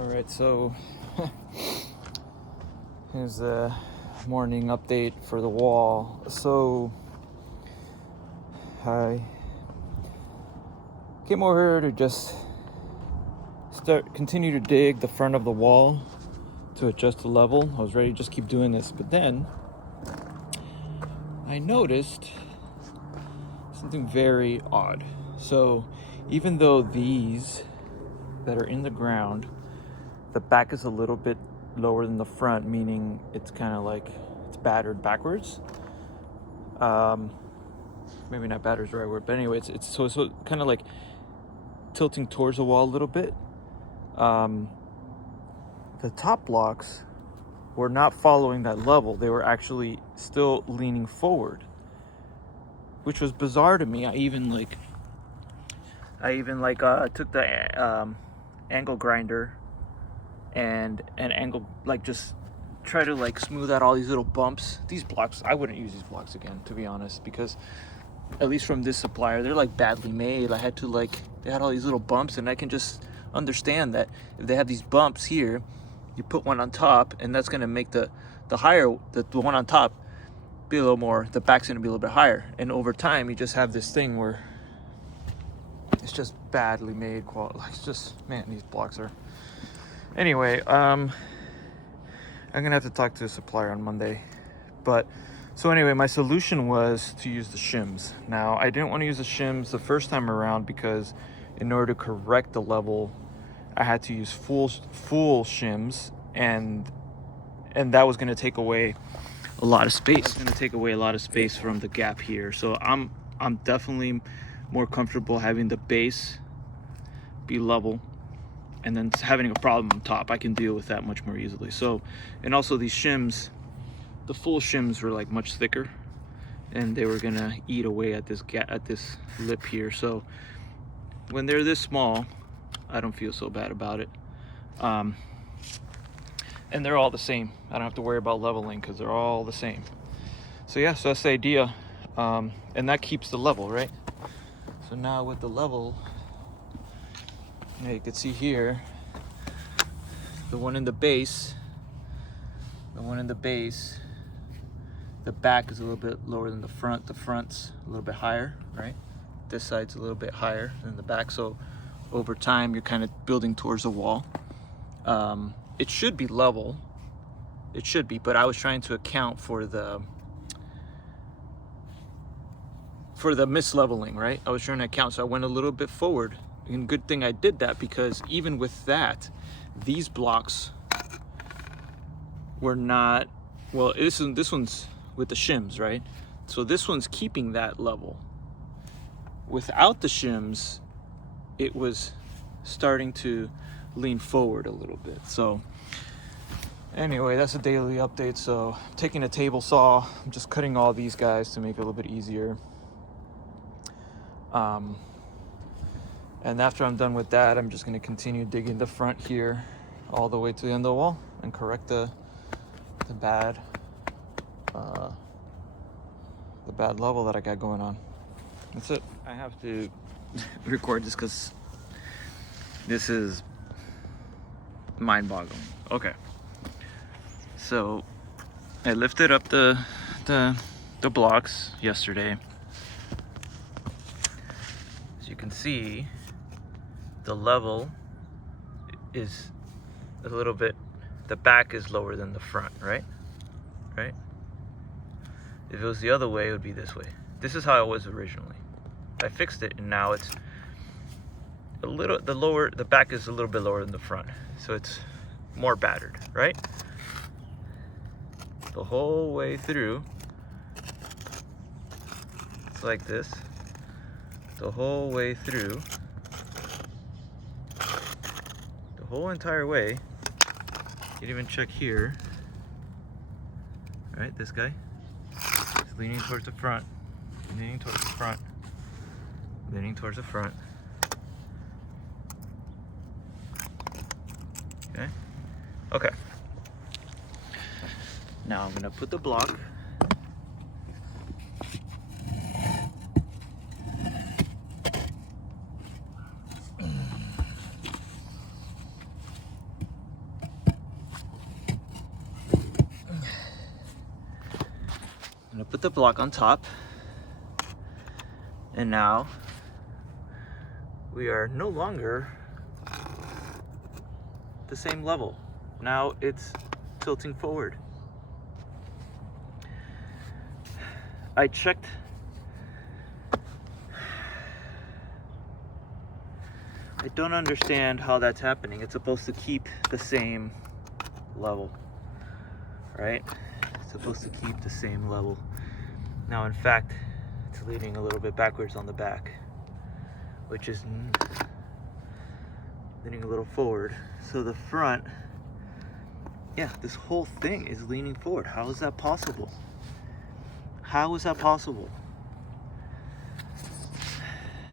Alright, so here's the morning update for the wall. So I came over here to just continue to dig the front of the wall to adjust the level. I was ready to just keep doing this, but then I noticed something very odd. So even though these that are in the ground, the back is a little bit lower than the front, meaning it's kind of like it's battered backwards. Maybe not battered is the right word, but anyway, it's so kind of like tilting towards the wall a little bit. The top blocks were not following that level. They were actually still leaning forward, which was bizarre to me. I even took the angle grinder and an angle, like, just try to like smooth out all these little bumps. These blocks, I wouldn't use these blocks again, to be honest, because at least from this supplier, they're like badly made. I had to they had all these little bumps, and I can just understand that if they have these bumps here, you put one on top, and that's gonna make the one on top be a little more, the back's gonna be a little bit higher, and over time you just have this thing where it's just badly made quality. Like, it's just, man, these blocks are. Anyway, I'm gonna have to talk to the supplier on Monday. But so anyway, my solution was to use the shims. Now, I didn't want to use the shims the first time around because in order to correct the level, I had to use full shims, and that was gonna take away a lot of space. It's gonna take away a lot of space from the gap here. So I'm definitely more comfortable having the base be level, and then having a problem on top, I can deal with that much more easily. So, and also these shims, the full shims were like much thicker, and they were gonna eat away at this lip here. So when they're this small, I don't feel so bad about it. And they're all the same. I don't have to worry about leveling because they're all the same. So yeah, so that's the idea. And that keeps the level, right? So now with the level, you can see here, the one in the base, the back is a little bit lower than the front. The front's a little bit higher, right? This side's a little bit higher than the back. So over time, you're kind of building towards the wall. It should be level. It should be, but I was trying to account for the misleveling, right? I was trying to account, so I went a little bit forward. And good thing I did that, because even with that, these blocks were not, well, this one's with the shims, right? So this one's keeping that level. Without the shims, it was starting to lean forward a little bit. So anyway, that's a daily update. So I'm taking a table saw, I'm just cutting all these guys to make it a little bit easier. And after I'm done with that, I'm just going to continue digging the front here all the way to the end of the wall and correct the bad level that I got going on. That's it. I have to record this because this is mind-boggling. Okay, so I lifted up the blocks yesterday. As you can see, the level is a little bit, the back is lower than the front, right? If it was the other way, it would be this way. This is how it was originally. I fixed it, and now it's a little, the back is a little bit lower than the front, so it's more battered, right? The whole way through, it's like this. The whole way through, the whole entire way. You can even check here, right? This guy is leaning towards the front, leaning towards the front, leaning towards the front. Okay. Now I'm gonna put the block. put the block on top, and now we are no longer the same level. Now it's tilting forward. I checked. I don't understand how that's happening. It's supposed to keep the same level, right? It's supposed to keep the same level. Now, in fact, it's leaning a little bit backwards on the back, which is leaning a little forward. So the front, yeah, this whole thing is leaning forward. How is that possible? How is that possible?